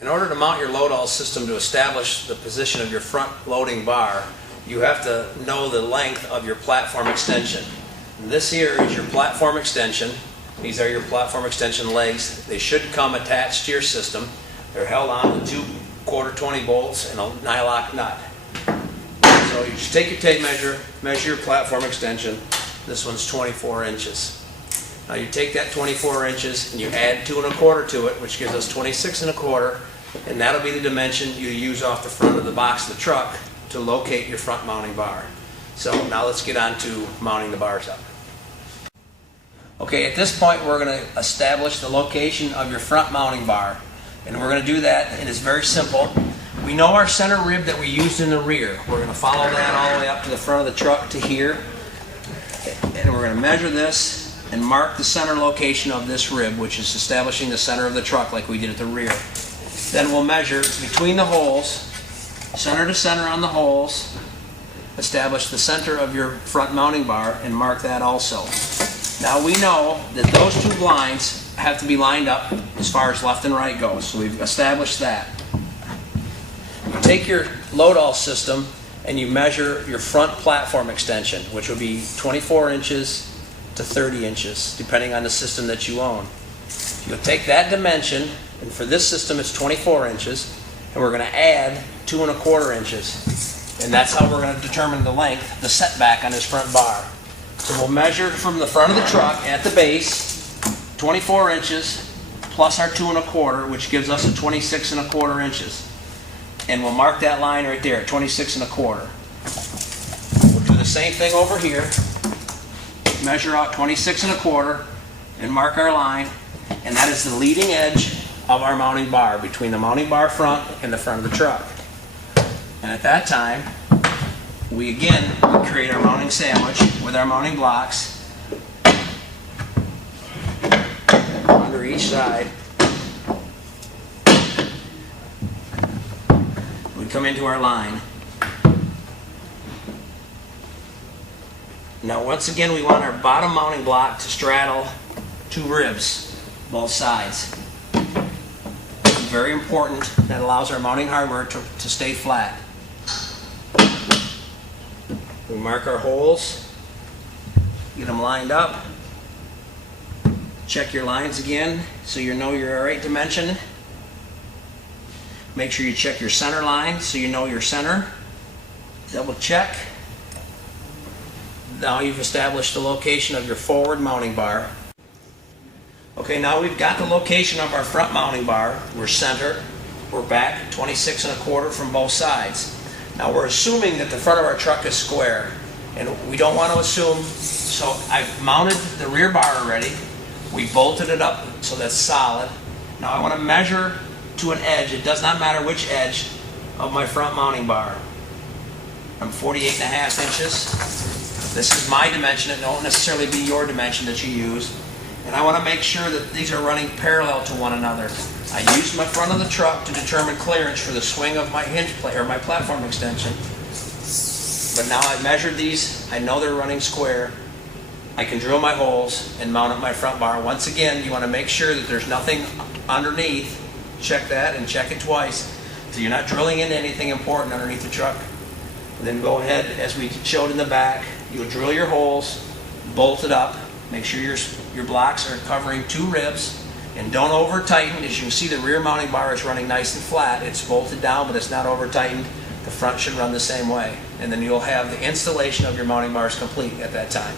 In order to mount your LoadAll system to establish the position of your front loading bar, you have to know the length of your platform extension. And this here is your platform extension. These are your platform extension legs. They should come attached to your system. They're held on with 2 1/4-20 bolts and a nylock nut. So you just take your tape measure, measure your platform extension. This one's 24 inches. Now you take that 24 inches and you add 2 1/4 to it, which gives us 26 1/4, and that'll be the dimension you use off the front of the box of the truck to locate your front mounting bar. So now let's get on to mounting the bars up. Okay, at this point we're going to establish the location of your front mounting bar, and we're going to do that, and it's very simple. We know our center rib that we used in the rear. We're going to follow that all the way up to the front of the truck to here, and we're going to measure this and mark the center location of this rib, which is establishing the center of the truck like we did at the rear. Then we'll measure between the holes, center to center on the holes, establish the center of your front mounting bar and mark that also. Now we know that those 2 lines have to be lined up as far as left and right goes, so we've established that. You take your LoadAll system and you measure your front platform extension, which will be 24 inches to 30 inches, depending on the system that you own. You'll take that dimension, and for this system it's 24 inches, and we're going to add 2 1/4 inches. And that's how we're going to determine the length, the setback on this front bar. So we'll measure from the front of the truck at the base, 24 inches plus our 2 1/4, which gives us a 26 1/4 inches. And we'll mark that line right there, 26 1/4. We'll do the same thing over here. Measure out 26 1/4 and mark our line, and that is the leading edge of our mounting bar between the mounting bar front and the front of the truck. And at that time, we create our mounting sandwich with our mounting blocks under each side. We come into our line. Now once again we want our bottom mounting block to straddle 2 ribs, both sides. It's very important. That allows our mounting hardware to stay flat. We mark our holes, get them lined up, check your lines again so you know your right dimension. Make sure you check your center line so you know your center. Double check. Now you've established the location of your forward mounting bar. Okay, now we've got the location of our front mounting bar. We're centered. We're back 26 1/4 from both sides. Now we're assuming that the front of our truck is square, and we don't want to assume, so I've mounted the rear bar already. We bolted it up so that's solid. Now I want to measure to an edge. It does not matter which edge of my front mounting bar. I'm 48 1/2 inches. This is my dimension. It won't necessarily be your dimension that you use. And I want to make sure that these are running parallel to one another. I use my front of the truck to determine clearance for the swing of my hinge plate or my platform extension. But now I've measured these. I know they're running square. I can drill my holes and mount up my front bar. Once again, you want to make sure that there's nothing underneath. Check that and check it twice so you're not drilling into anything important underneath the truck. And then go ahead, as we showed in the back, you'll drill your holes, bolt it up, make sure your blocks are covering 2 ribs, and don't over tighten. As you can see, the rear mounting bar is running nice and flat. It's bolted down, but it's not over tightened. The front should run the same way, and then you'll have the installation of your mounting bars complete at that time.